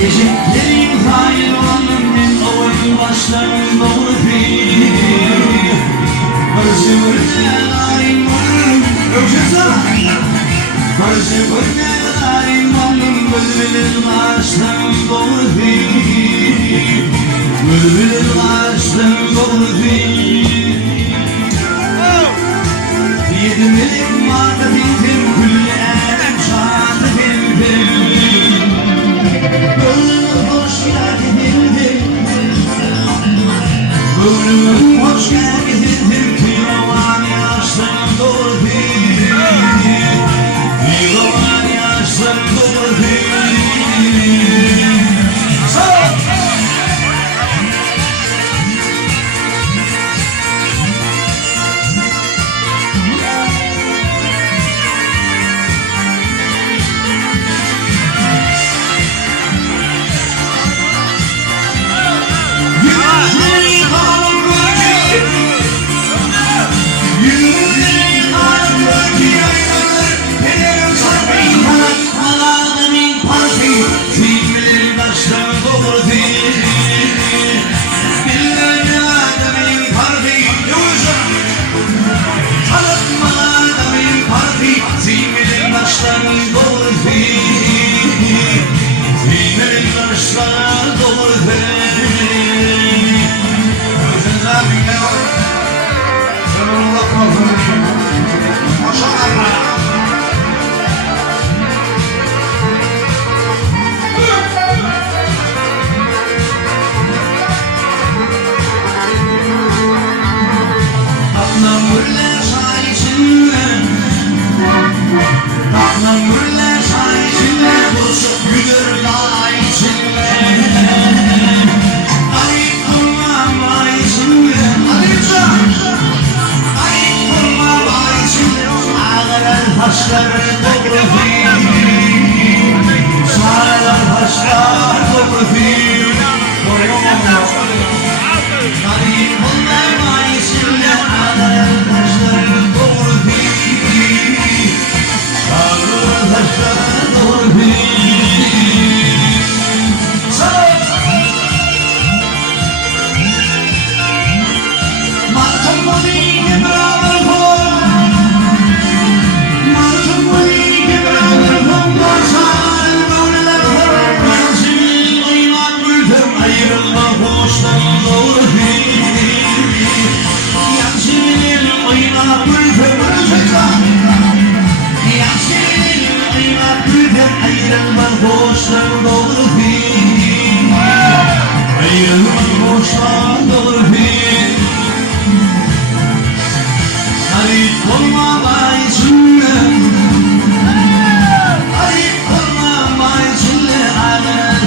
Geciklerin hayvanım ben oğul başlarım doğru değil. Barışımın aymanım öküza. Barışımın aymanım bülbülün başlarım doğru değil. Bülbülün başlarım doğru değil. Yedim elim vardı bildim külle elem şadı bildim. Gönlüm hoş geldin, gönlüm hoş geldin, Kilovan yaşlarım doğru değil, Kilovan yaşlarım doğru değil.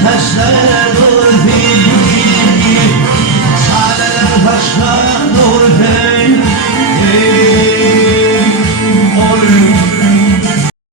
Taşlar